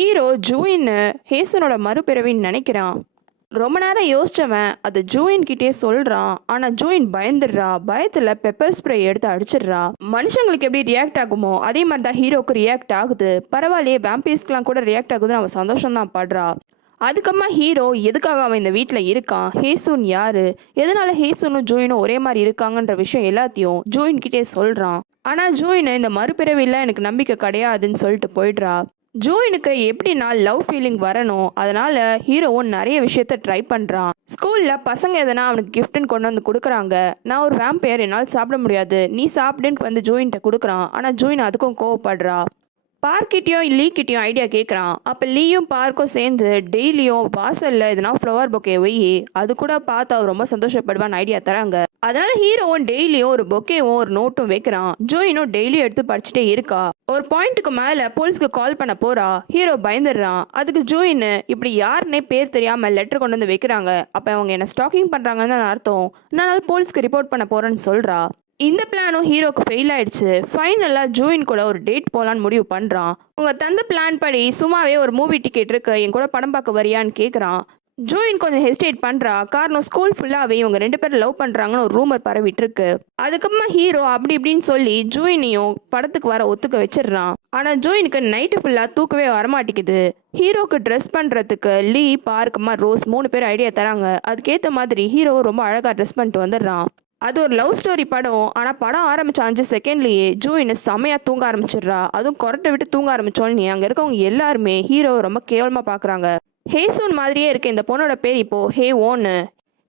Hero ஜூயின்னு ஹேசனோட மறுபிறவின்னு நினைக்கிறான். ரொம்ப நேரம் யோசிச்சவன் அதை ஜூயின் கிட்டே சொல்றான். ஆனா ஜூயின் பயந்துடுறா. பயத்துல பெப்பர் ஸ்ப்ரே எடுத்து அடிச்சிடுறா. மனுஷங்களுக்கு எப்படி ரியாக்ட் ஆகுமோ அதே மாதிரி தான் ஹீரோக்கு ரியாக்ட் ஆகுது. பரவாயில்லையே, வேம்பீஸ்க்கெலாம் கூட ரியாக்ட் ஆகுதுன்னு அவன் சந்தோஷம் தான் படுறா. அதுக்கப்புறமா ஹீரோ எதுக்காக அவன் இந்த வீட்டில் இருக்கான், ஹேசூன் யாரு, எதனால ஹேசூனும் ஜூயினும் ஒரே மாதிரி இருக்காங்கன்ற விஷயம் எல்லாத்தையும் ஜூயின் கிட்டே சொல்றான். ஆனா ஜூயின் இந்த மறுபிறவில எனக்கு நம்பிக்கை கிடையாதுன்னு சொல்லிட்டு போயிடுறா. ஜூயினுக்கு எப்படின்னா லவ் ஃபீலிங் வரணும், அதனால ஹீரோவும் நிறைய விஷயத்த ட்ரை பண்ணுறான். ஸ்கூலில் பசங்க எதனா அவனுக்கு கிஃப்ட்னு கொண்டு வந்து கொடுக்குறாங்க. நான் ஒரு வேம்பயர், என்னால் சாப்பிட முடியாது, நீ சாப்பிடுன்னு வந்து ஜூயின்கிட்ட கொடுக்குறான். ஆனால் ஜூயின் அதுக்கும் கோவப்படுறா. பார்க்கிட்டையும் லீக்கிட்டையும் ஐடியா கேட்குறான். அப்போ லீயும் பார்க்கும் சேர்ந்து டெய்லியும் வாசலில் எதனா ஃப்ளவர் பொக்கே வை, அது கூட பார்த்து அவர் ரொம்ப சந்தோஷப்படுவான்னு ஐடியா தராங்க. அதனால ஹீரோவும் டெய்லியும் ஒரு பொக்கேவும் ஒரு நோட்டும் வைக்கிறான். ஜூயினும் டெய்லியும் எடுத்து படிச்சுட்டே இருக்கா. ஒரு பாயிண்ட்டுக்கு மேலே போலீஸ்க்கு கால் பண்ண போறா. ஹீரோ பயந்துடுறான். அதுக்கு ஜூயின் இப்படி யாருன்னே பேர் தெரியாமல் லெட்டர் கொண்டு வந்து வைக்கிறாங்க. அப்போ அவங்க என்ன ஸ்டாக்கிங் பண்ணுறாங்கன்னு அர்த்தம். நான் போலீஸ்க்கு ரிப்போர்ட் பண்ண போறேன்னு சொல்றா. இந்த பிளானும் ஹீரோக்கு ஃபெயில் ஆயிடுச்சு. ஃபைனலாக ஜூயின் கூட ஒரு டேட் போகலான்னு முடிவு பண்ணுறான். உங்கள் தந்த பிளான் படி சும்மாவே ஒரு மூவி டிக்கெட் இருக்கு, என் கூட படம் பார்க்க வரியான்னு கேட்குறான். ஜூயின் கொஞ்சம் ஹெசிடேட் பண்ணுறா. காரணம் ஸ்கூல் ஃபுல்லாகவே இவங்க 2 பேரும் லவ் பண்ணுறாங்கன்னு ஒரு ரூமர் பரவிட்டு இருக்கு. அதுக்கப்புறமா ஹீரோ அப்படி இப்படின்னு சொல்லி ஜூயினையும் படத்துக்கு வர ஒத்துக்க வச்சிடுறான். ஆனால் ஜூயினுக்கு நைட்டு ஃபுல்லாக தூக்கவே வரமாட்டேங்குது. ஹீரோக்கு ட்ரெஸ் பண்ணுறதுக்கு லீ, பார்க்கமா, ரோஸ் 3 பேர் ஐடியா தராங்க. அதுக்கேற்ற மாதிரி ஹீரோ ரொம்ப அழகாக ட்ரெஸ் பண்ணிட்டு வந்துடுறான். அது ஒரு லவ் ஸ்டோரி படம். ஆனால் படம் ஆரம்பிச்ச 5 செகண்ட்லேயே ஜூயின் செம்மையாக தூங்க ஆரம்பிச்சிடுறா. அதுவும் கொரட்டை விட்டு தூங்க ஆரம்பிச்சோன்னு அங்கே இருக்கவங்க எல்லாருமே ஹீரோவை ரொம்ப கேவலமாக பார்க்குறாங்க. ஹேசூன் மாதிரியே இருக்க இந்த பொண்ணோட பேர் இப்போ ஹேவோன்னு.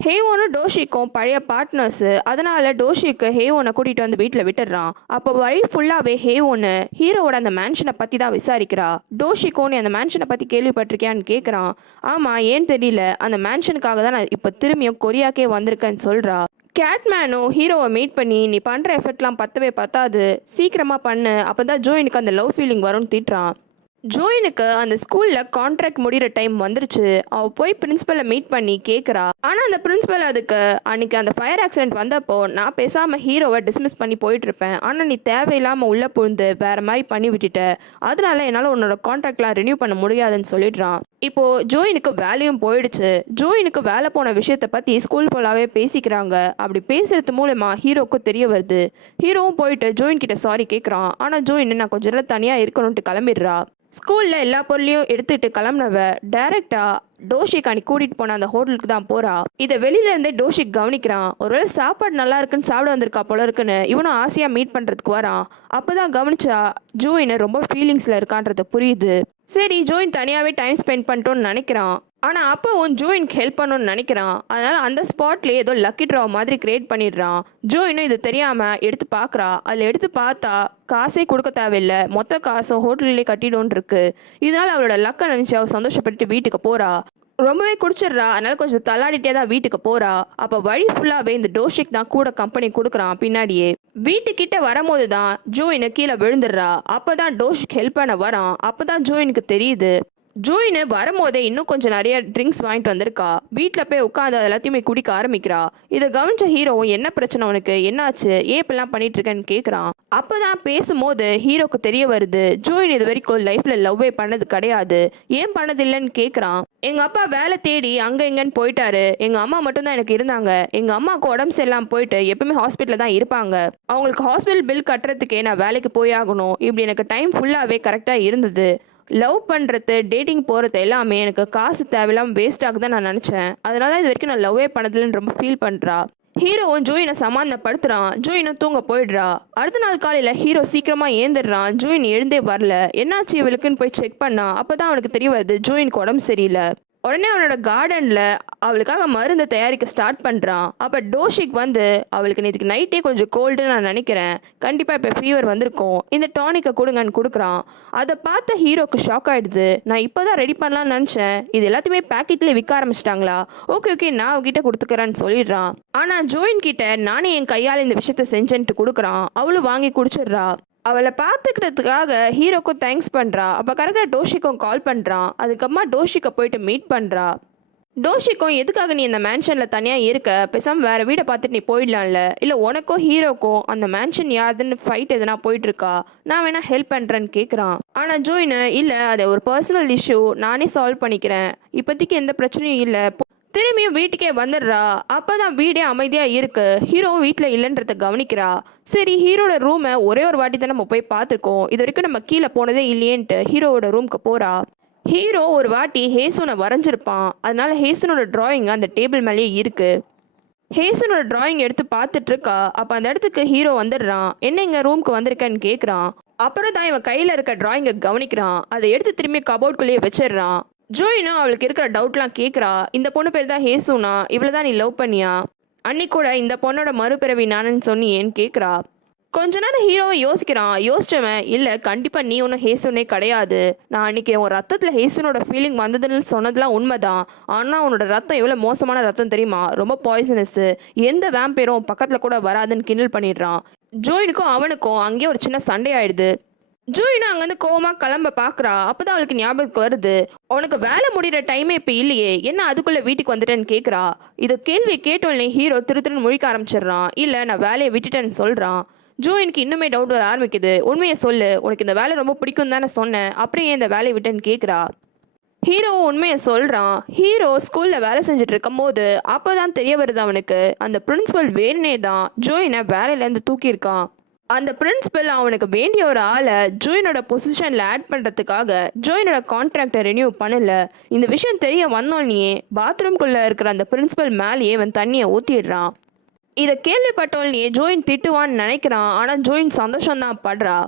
ஹேவோனும் டோஷிக்கும் பழைய பார்ட்னர்ஸு. அதனால டோஷிக்கு ஹேவோனை கூட்டிகிட்டு வந்து வீட்டில் விட்டுடுறான். அப்போ வழி ஃபுல்லாகவே ஹேவோன்னு ஹீரோவோட அந்த மேன்ஷனை பற்றி தான் விசாரிக்கிறா. டோஷிக்கும் நீ அந்த மேன்ஷனை பற்றி கேள்விப்பட்டிருக்கியான்னு கேட்குறான். ஆமாம், ஏன்னு தெரியல, அந்த மேன்ஷனுக்காக தான் நான் இப்போ திரும்பியும் கொரியாக்கே வந்திருக்கேன்னு சொல்கிறா. கேட்மேனும் ஹீரோவை மீட் பண்ணி நீ பண்ணுற எஃபெக்ட்லாம் பத்தவே பத்தாது, சீக்கிரமாக பண்ணு, அப்போ தான் ஜூயினுக்கு அந்த லவ் ஃபீலிங் வரும்னு திட்டுறான். ஜூயினுக்கு அந்த ஸ்கூலில் கான்ட்ராக்ட் முடிகிற டைம் வந்துருச்சு. அவள் போய் பிரின்ஸிபலை மீட் பண்ணி கேட்குறா. ஆனால் அந்த பிரின்ஸிபல் அதுக்கு அன்றைக்கி அந்த ஃபயர் ஆக்சிடென்ட் வந்தப்போ நான் பேசாமல் ஹீரோவை டிஸ்மிஸ் பண்ணி போயிட்டுருப்பேன், ஆனால் நீ தேவையில்லாமல் உள்ளே புகுந்து வேறு மாதிரி பண்ணி விட்டுட்ட, அதனால என்னால் உன்னோட கான்ட்ராக்ட்லாம் ரினியூ பண்ண முடியாதுன்னு சொல்லிடுறான். இப்போது ஜூயினுக்கு வேலையும் போயிடுச்சு. ஜூயினுக்கு வேலை போன விஷயத்தை பற்றி ஸ்கூல் ஃபுல்லாகவே பேசிக்கிறாங்க. அப்படி பேசுறது மூலமா ஹீரோவுக்கு தெரிய வருது. ஹீரோவும் போயிட்டு ஜூயின் கிட்ட சாரி கேட்குறான். ஆனால் ஜூயின் நான் கொஞ்ச நேரம் தனியாக இருக்கணும்ட்டு கிளம்பிடுறா. ஸ்கூலில் எல்லா பொருளையும் எடுத்துகிட்டு கிளம்புனவ டைரெக்டாக டோஷிக் அன்னைக்கு கூட்டிகிட்டு போன அந்த ஹோட்டலுக்கு தான் போகிறா. இதை வெளியிலேருந்தே டோஷிக் கவனிக்கிறான். ஒருவேளை சாப்பாடு நல்லா இருக்குன்னு சாப்பிட வந்திருக்கா போல இருக்குன்னு இவனும் ஆசையாக மீட் பண்ணுறதுக்கு வரான். அப்போ தான் கவனிச்சா ஜூயின் ரொம்ப ஃபீலிங்ஸில் இருக்கான்றது புரியுது. சரி, ஜூயின் தனியாகவே டைம் ஸ்பெண்ட் பண்ணிட்டோன்னு நினைக்கிறான். ஆனால் அப்போவும் ஜூயினுக்கு ஹெல்ப் பண்ணணும்னு நினைக்கிறான். அதனால் அந்த ஸ்பாட்லேயே ஏதோ லக்கி ட்ரா மாதிரி கிரியேட் பண்ணிடுறான். ஜூயினும் இது தெரியாமல் எடுத்து பார்க்குறா. அதில் எடுத்து பார்த்தா காசே கொடுக்க தேவையில்லை, மொத்த காசும் ஹோட்டல்லே கட்டிடும்னு இருக்கு. இதனால் அவளோட லக்கை நினச்சி அவள் சந்தோஷப்பட்டு வீட்டுக்கு போகிறா. ரொம்பவே குடிச்சிடுறா. அதனால கொஞ்சம் தள்ளாடிட்டே தான் வீட்டுக்கு போகிறா. அப்போ வழி ஃபுல்லாகவே இந்த டோஷிக் தான் கூட கம்பெனி கொடுக்குறான் பின்னாடியே. வீட்டுக்கிட்ட வரும்போது தான் ஜூயினு கீழே விழுந்துடுறா. அப்போ தான் டோஷிக் ஹெல்ப் பண்ண வரான். அப்போ தான் ஜூயினுக்கு தெரியுது ஜூயின் வரும்போதே இன்னும் கொஞ்சம் நிறைய ட்ரிங்க்ஸ் வாங்கிட்டு வந்திருக்கா. வீட்டில் போய் உட்காந்து அது எல்லாத்தையுமே குடிக்க ஆரம்பிக்கிறா. இதை கவனிச்ச ஹீரோவும் என்ன பிரச்சனை உனக்கு, என்னாச்சு, ஏன் இப்பெல்லாம் பண்ணிட்டு இருக்கேன்னு கேட்குறான். அப்போதான் பேசும்போது ஹீரோக்கு தெரிய வருது ஜூயின் இது வரைக்கும் லைஃப்பில் லவ்வே பண்ணது கிடையாது. ஏன் பண்ணது இல்லைன்னு கேட்குறான். எங்கள் அப்பா வேலை தேடி அங்கே இங்கேன்னு போயிட்டாரு. எங்கள் அம்மா மட்டும்தான் எனக்கு இருந்தாங்க. எங்கள் அம்மாவுக்கு உடம்பு சரியில்லாமல் போயிட்டு எப்பவுமே ஹாஸ்பிட்டலில் தான் இருப்பாங்க. அவங்களுக்கு ஹாஸ்பிட்டல் பில் கட்டுறதுக்கே நான் வேலைக்கு போய் ஆகணும். இப்படி எனக்கு டைம் ஃபுல்லாகவே கரெக்டாக இருந்தது. லவ் பண்ணுறது, டேட்டிங் போகிறது எல்லாமே எனக்கு காசு தேவையில்லாமல் வேஸ்ட் ஆகுதான் நான் நினச்சேன். அதனால தான் இது வரைக்கும் நான் லவ்வே பண்ணதில்லைன்னு ரொம்ப ஃபீல் பண்ணுறா. ஹீரோவும் ஜூயினை சமாதானப்படுத்துகிறான். ஜூயினும் தூங்க போயிடுறா. அடுத்த நாள் காலையில் ஹீரோ சீக்கிரமாக ஏந்துடுறான். ஜூயின் எழுந்தே வரல. என்னாச்சு இவளுக்குன்னு போய் செக் பண்ணா. அப்போ தான் அவனுக்கு தெரிய வருது ஜூயினுக்கு உடம்பு சரியில்லை. உடனே அவனோட கார்டனில் அவளுக்காக மருந்து தயாரிக்க ஸ்டார்ட் பண்ணுறான். அப்போ டோஷிக் வந்து அவளுக்கு நேற்றுக்கு நைட்டே கொஞ்சம் கோல்டுன்னு நான் நினைக்கிறேன், கண்டிப்பாக இப்போ ஃபீவர் வந்திருக்கும், இந்த டானிக்கை கொடுங்கன்னு கொடுக்குறான். அதை பார்த்த ஹீரோக்கு ஷாக் ஆகிடுது. நான் இப்போ தான் ரெடி பண்ணலான்னு நினச்சேன், இது எல்லாத்தையுமே பேக்கெட்லேயே விற்க ஆரம்பிச்சிட்டாங்களா, ஓகே நான் அவகிட்ட கொடுத்துக்கிறேன்னு சொல்லிடுறான். ஆனால் ஜோயின் கிட்ட நானே என் கையால் இந்த விஷயத்த செஞ்சேன்ட்டு கொடுக்குறான். அவளும் வாங்கி குடிச்சிடுறா. அவளை பார்த்துக்கிறதுக்காக ஹீரோக்கும் தேங்க்ஸ் பண்ணுறா. அப்போ கரெக்டாக டோஷிக்கும் கால் பண்ணுறான். அதுக்கப்புறமா டோஷிக்கை போயிட்டு மீட் பண்ணுறா. டோஷிக்கும் எதுக்காக நீ இந்த மேன்ஷனில் தனியாக இருக்க, பேசாமல் வேறு வீடை பார்த்துட்டு நீ போயிடலாம்ல, இல்லை உனக்கும் ஹீரோக்கும் அந்த மேன்ஷன் யாருதுன்னு ஃபைட் எதுனா போயிட்டுருக்கா, நான் வேணா ஹெல்ப் பண்ணுறேன்னு கேட்குறான். ஆனால் ஜோயின் இல்லை, அது ஒரு பர்சனல் இஷ்யூ, நானே சால்வ் பண்ணிக்கிறேன், இப்போதைக்கு எந்த பிரச்சனையும் இல்லை, திரும்பியும் வீட்டுக்கே வந்துடுறா. அப்போதான் வீடே அமைதியாக இருக்கு. ஹீரோவும் வீட்டில் இல்லைன்றத கவனிக்கிறா. சரி, ஹீரோட ரூமை ஒரே ஒரு வாட்டி தான் நம்ம போய் பார்த்துருக்கோம், இது வரைக்கும் நம்ம கீழே போனதே இல்லையேன்ட்டு ஹீரோவோட ரூமுக்கு போகிறா. ஹீரோ ஒரு வாட்டி ஹேசூனை வரைஞ்சிருப்பான், அதனால ஹேசூனோட டிராயிங் அந்த டேபிள் மேலேயே இருக்கு. ஹேசூனோட டிராயிங் எடுத்து பார்த்துட்டு இருக்கா. அப்போ அந்த இடத்துக்கு ஹீரோ வந்துடுறான். என்ன இங்கே ரூமுக்கு வந்திருக்கேன்னு கேட்குறான். அப்புறம் தான் இவன் கையில் இருக்க டிராயிங்கை கவனிக்கிறான். அதை எடுத்து திரும்பி கபோர்ட்குள்ளேயே வச்சிடுறான். ஜோயினும் அவளுக்கு இருக்கிற டவுட்லாம் கேட்குறா. இந்த பொண்ணு பேர் தான் ஹேசூனா, இவ்வளோ தான் நீ லவ் பண்ணியா, அன்னைக்கு கூட இந்த பொண்ணோட மறுபிறவி நானுன்னு சொன்னியேன்னு கேட்குறா. கொஞ்ச நேரம் ஹீரோவை யோசிக்கிறான். யோசிச்சவன், இல்லை கண்டிப்பாக நீ ஒன்றும் ஹேசூனே கிடையாது, நான் அன்றைக்கி உன் ரத்தத்தில் ஹேசூனோட ஃபீலிங் வந்ததுன்னு சொன்னதுலாம் உண்மைதான், ஆனால் உன்னோட ரத்தம் எவ்வளோ மோசமான ரத்தம் தெரியுமா, ரொம்ப பாய்சனஸ்ஸு, எந்த வேம்பேரும் பக்கத்தில் கூட வராதுன்னு கிண்டல் பண்ணிடுறான். ஜோயினுக்கும் அவனுக்கும் அங்கேயே ஒரு சின்ன சண்டை ஆயிடுது. ஜோயினும் அங்கேருந்து கோவமாக கிளம்ப பார்க்குறா. அப்போ தான் அவளுக்கு ஞாபகத்துக்கு வருது, உனக்கு வேலை முடிகிற டைமே இப்போ இல்லையே, என்ன அதுக்குள்ளே வீட்டுக்கு வந்துட்டேன்னு கேட்குறா. இதை கேள்வி கேட்டோன்னே ஹீரோ திருன்னு முழிக்க ஆரம்பிச்சிடுறான். இல்லை நான் வேலையை விட்டுட்டேன்னு சொல்கிறான். ஜோயினுக்கு இன்னுமே டவுட் வர ஆரம்பிக்குது. உண்மையை சொல்லு, உனக்கு இந்த வேலை ரொம்ப பிடிக்கும் தானே சொன்னேன், அப்புறம் ஏன் இந்த வேலையை விட்டேன்னு கேட்குறா. ஹீரோ உண்மையை சொல்கிறான். ஹீரோ ஸ்கூலில் வேலை செஞ்சுட்டு இருக்கும் போது அப்போ தான் தெரிய வருது அவனுக்கு, அந்த பிரின்சிபல் வேணுனே தான் ஜோயினை வேலையிலேருந்து தூக்கியிருக்கான். அந்த பிரின்சிபல் அவனுக்கு வேண்டிய ஒரு ஆளை ஜோயினோட பொசிஷனில் ஆட் பண்ணுறதுக்காக ஜோயினோட கான்ட்ராக்டை ரெனியூ பண்ணல. இந்த விஷயம் தெரிய வந்தோடனே பாத்ரூம்குள்ளே இருக்கிற அந்த பிரின்சிபல் மேலேயே அவன் தண்ணியை ஊற்றிடுறான். இதை கேள்விப்பட்டோன்னே ஜோயின் திட்டுவான்னு நினைக்கிறான். ஆனால் ஜோயின் சந்தோஷம்தான் படுறா.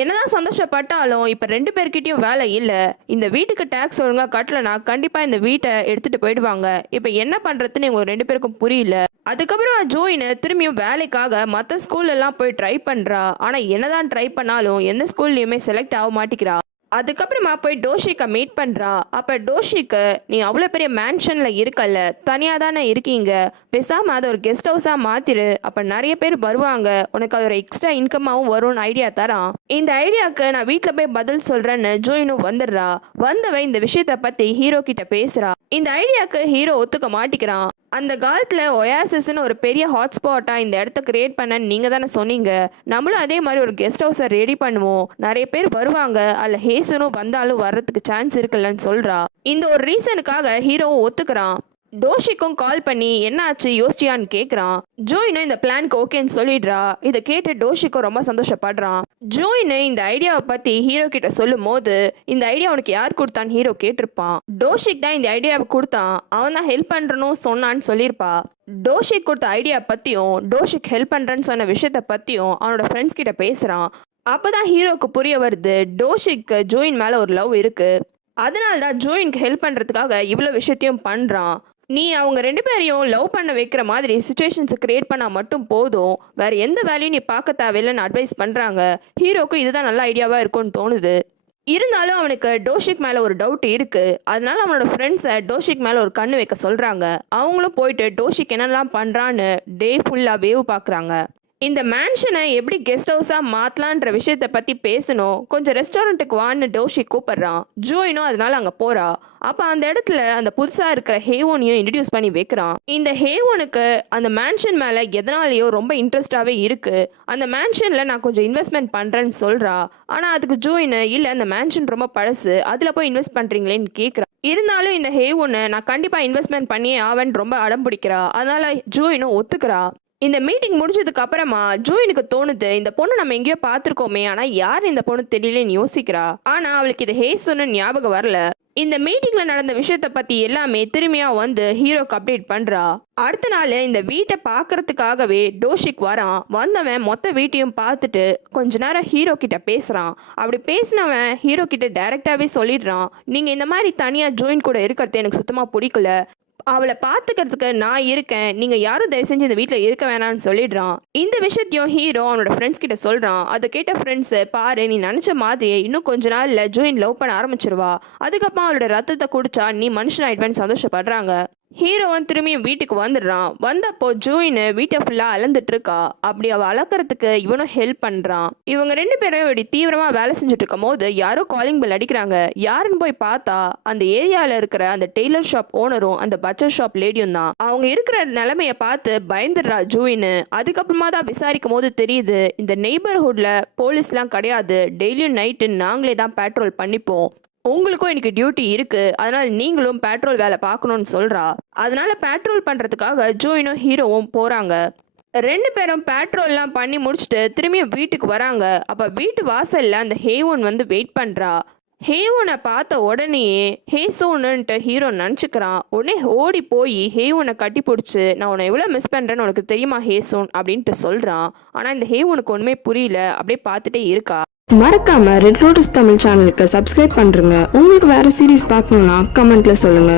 என்னதான் சந்தோஷப்பட்டாலும் இப்போ 2 பேர்கிட்டையும் வேலை இல்லை. இந்த வீட்டுக்கு டேக்ஸ் ஒழுங்காக கட்டலைன்னா கண்டிப்பாக இந்த வீட்டை எடுத்துகிட்டு போயிடுவாங்க. இப்போ என்ன பண்ணுறதுன்னு இவங்க 2 பேருக்கும் புரியல. அதுக்கப்புறம் ஜோயின் திரும்பியும் வேலைக்காக மற்ற ஸ்கூல்லலாம் போய் ட்ரை பண்ணுறா. ஆனால் என்னதான் ட்ரை பண்ணாலும் எந்த ஸ்கூல்லையுமே செலக்ட் ஆக மாட்டேங்கிறா. அதுக்கப்புறமா போய் டோஷிக்கை மீட் பண்ணுறா. அப்போ டோஷிக்கு, நீ அவ்வளோ பெரிய மேன்ஷனில் இருக்கல்ல, தனியாக தானே இருக்கீங்க, பேசாமல் அதை ஒரு கெஸ்ட் ஹவுஸாக மாற்றிடு, அப்போ நிறைய பேர் வருவாங்க, உனக்கு அது ஒரு எக்ஸ்ட்ரா இன்கமாகவும் வரும்னு ஐடியா தரான். இந்த ஐடியாவுக்கு நான் வீட்டில் போய் பதில் சொல்கிறேன்னு ஜோயினும் வந்துடுறா. வந்தவன் இந்த விஷயத்தை பற்றி ஹீரோ கிட்ட பேசுகிறா. இந்த ஐடியாவுக்கு ஹீரோ ஒத்துக்க மாட்டிக்கிறான். அந்த காலத்தில் ஒயாசிஸ்ன்னு ஒரு பெரிய ஹாட்ஸ்பாட்டாக இந்த இடத்த கிரியேட் பண்ணன்னு நீங்கள் தானே சொன்னீங்க, நம்மளும் அதே மாதிரி ஒரு கெஸ்ட் ஹவுஸை ரெடி பண்ணுவோம், நிறைய பேர் வருவாங்க, அதில் ஹேசனும் வந்தாலும் வர்றதுக்கு சான்ஸ் இருக்குல்லன்னு சொல்கிறா. இந்த ஒரு ரீசனுக்காக ஹீரோவும் ஒத்துக்கிறான். டோஷிக்கும் கால் பண்ணி என்னாச்சு யோசிச்சியான்னு கேட்குறான். ஜோயினும் இந்த பிளான்க்கு ஓகேன்னு சொல்லிடுறா. இதை கேட்டு டோஷிக்கும் ரொம்ப சந்தோஷப்படுறான். ஜோயினு இந்த ஐடியாவை பற்றி ஹீரோ கிட்ட சொல்லும் போது, இந்த ஐடியா உனக்கு யார் கொடுத்தான்னு ஹீரோ கேட்டிருப்பான். டோஷிக் தான் இந்த ஐடியாவை கொடுத்தான், அவன் தான் ஹெல்ப் பண்ணுறனும் சொன்னான்னு சொல்லியிருப்பா. டோஷிக் கொடுத்த ஐடியா பற்றியும் டோஷிக் ஹெல்ப் பண்ணுறேன்னு சொன்ன விஷயத்த பற்றியும் அவனோட ஃப்ரெண்ட்ஸ் கிட்ட பேசுகிறான். அப்போதான் ஹீரோக்கு புரிய வருது, டோஷிக்கு ஜோயின் மேலே ஒரு லவ் இருக்குது, அதனால தான் ஜோயினுக்கு ஹெல்ப் பண்ணுறதுக்காக இவ்வளோ விஷயத்தையும் பண்ணுறான். நீ அவங்க 2 பேரையும் லவ் பண்ண வைக்கிற மாதிரி சுச்சுவேஷன்ஸை கிரியேட் பண்ணால் மட்டும் போதும், வேறு எந்த வேலையும் நீ பார்க்க தேவையில்லைன்னு அட்வைஸ் பண்ணுறாங்க. ஹீரோக்கு இதுதான் நல்ல ஐடியாவாக இருக்கும்னு தோணுது. இருந்தாலும் அவனுக்கு டோஷிக் மேலே ஒரு டவுட் இருக்குது. அதனால அவனோட ஃப்ரெண்ட்ஸை டோஷிக் மேலே ஒரு கண்ணு வைக்க சொல்கிறாங்க. அவங்களும் போயிட்டு டோஷிக் என்னெல்லாம் பண்ணுறான்னு டே ஃபுல்லாக வேவ் பார்க்குறாங்க. இந்த மேன்ஷனை எப்படி கெஸ்ட் ஹவுஸாக மாற்றலான்ற விஷயத்தை பற்றி பேசணும், கொஞ்சம் ரெஸ்டாரண்ட்டுக்கு வான்னு டோஷிக் கூப்பிட்றான். ஜோயினும் அதனால அங்கே போகிறா. அப்போ அந்த இடத்துல அந்த புதுசாக இருக்கிற ஹேவோனையும் இன்ட்ரடியூஸ் பண்ணி வைக்கிறான். இந்த ஹேவோனுக்கு அந்த மேன்ஷன் மேலே எதனாலேயோ ரொம்ப இன்ட்ரெஸ்டாகவே இருக்குது. அந்த மேன்ஷனில் நான் கொஞ்சம் இன்வெஸ்ட்மெண்ட் பண்ணுறேன்னு சொல்கிறா. ஆனால் அதுக்கு ஜோயின், இல்லை அந்த மேன்ஷன் ரொம்ப பழசு, அதில் போய் இன்வெஸ்ட் பண்ணுறீங்களேன்னு கேட்குறா. இருந்தாலும் இந்த ஹேவோனை நான் கண்டிப்பாக இன்வெஸ்ட்மெண்ட் பண்ணியே ஆவேன்னு ரொம்ப அடம் பிடிக்கிறா. அதனால ஜோயினும் ஒத்துக்கிறா. இந்த மீட்டிங் முடிஞ்சதுக்கு அப்புறமா ஜோயினுக்கு தோணுது, இந்த பொண்ணு நம்ம எங்கேயோ பார்த்துருக்கோமே, ஆனால் யார் இந்த பொண்ணு தெரியலன்னு யோசிக்கிறா. ஆனால் அவளுக்கு இது ஹேசன்னு ஞாபகம் வரல. இந்த மீட்டிங்ல நடந்த விஷயத்த பத்தி எல்லாமே திரும்பியா வந்து ஹீரோக்கு அப்டேட் பண்றா. அடுத்த நாள் இந்த வீட்டை பார்க்கறதுக்காகவே டோஷிக் வரான். வந்தவன் மொத்த வீட்டையும் பார்த்துட்டு கொஞ்ச நேரம் ஹீரோ கிட்ட பேசுறான். அப்படி பேசினவன் ஹீரோ கிட்ட டைரக்டாவே சொல்லிடுறான், நீங்க இந்த மாதிரி தனியா ஜோயின் கூட இருக்கிறது எனக்கு சுத்தமா பிடிக்கல, அவளை பார்த்துக்கிறதுக்கு நான் இருக்கேன், நீங்க யாரும் தயவு செஞ்சு இந்த வீட்டில் இருக்க வேணாம்னு சொல்லிடுறான். இந்த விஷயத்தையும் ஹீரோ அவனோட ஃப்ரெண்ட்ஸ் கிட்ட சொல்றான். அதை கேட்ட ஃப்ரெண்ட்ஸ், பாரு நீ நினைச்ச மாதிரியே இன்னும் கொஞ்ச நாள்ல ஜோயின் லவ் பண்ண ஆரம்பிச்சிருவா, அதுக்கப்புறம் அவளோட ரத்தத்தை குடிச்சா நீ மனுஷன் ஆயிடுவேன்னு சந்தோஷப்படுறாங்க. ஹீரோவன் திரும்பியும் வீட்டுக்கு வந்துடுறான். வந்தப்போ ஜூயின் வீட்டை ஃபுல்லா அளந்துட்டு இருக்கா. அப்படி அவ அளக்கறதுக்கு இவனும் ஹெல்ப் பண்றான். இவங்க 2 பேரும் இப்படி தீவிரமா வேலை செஞ்சுட்டு இருக்கும் போது யாரோ காலிங் பெல் அடிக்கிறாங்க. யாருன்னு போய் பார்த்தா அந்த ஏரியால இருக்கிற அந்த டெய்லர் ஷாப் ஓனரும் அந்த பச்சர் ஷாப் லேடியும் தான். அவங்க இருக்கிற நிலைமைய பார்த்து பயந்துடுறா ஜூயின். அதுக்கப்புறமா தான் விசாரிக்கும் போது தெரியுது இந்த நெய்பர்ஹுட்ல போலீஸ்லாம் கிடையாது, டெய்லியும் நைட்டு நாங்களே தான் பேட்ரோல் பண்ணிப்போம், உங்களுக்கும் இன்னைக்கு டியூட்டி இருக்கு, அதனால நீங்களும் பேட்ரோல் வேலை பார்க்கணும்னு சொல்றா. அதனால பேட்ரோல் பண்றதுக்காக ஜூயினும் ஹீரோவும் போறாங்க. 2 பேரும் பேட்ரோல்லாம் பண்ணி முடிச்சுட்டு திரும்பியும் வீட்டுக்கு வராங்க. அப்ப வீட்டு வாசல்ல அந்த ஹேவன் வந்து வெயிட் பண்றா. ஹேவனை பார்த்த உடனேயே ஹேசோன்னுட்டு ஹீரோ நினச்சிக்கிறான். உடனே ஓடி போய் ஹேவனை கட்டி பிடிச்சி, நான் உன்னை எவ்வளோ மிஸ் பண்ணுறேன்னு உனக்கு தெரியுமா ஹேசோன் அப்படின்ட்டு சொல்கிறான். ஆனால் இந்த ஹேவனுக்கு ஒன்றுமே புரியல, அப்படியே பார்த்துட்டே இருக்கா. மறக்காம ரெட் லோட்டஸ் தமிழ் சேனலுக்கு சப்ஸ்கிரைப் பண்றேங்க. உங்களுக்கு வேற சீரிஸ் பார்க்கணும்னா கமெண்ட்ல சொல்லுங்க.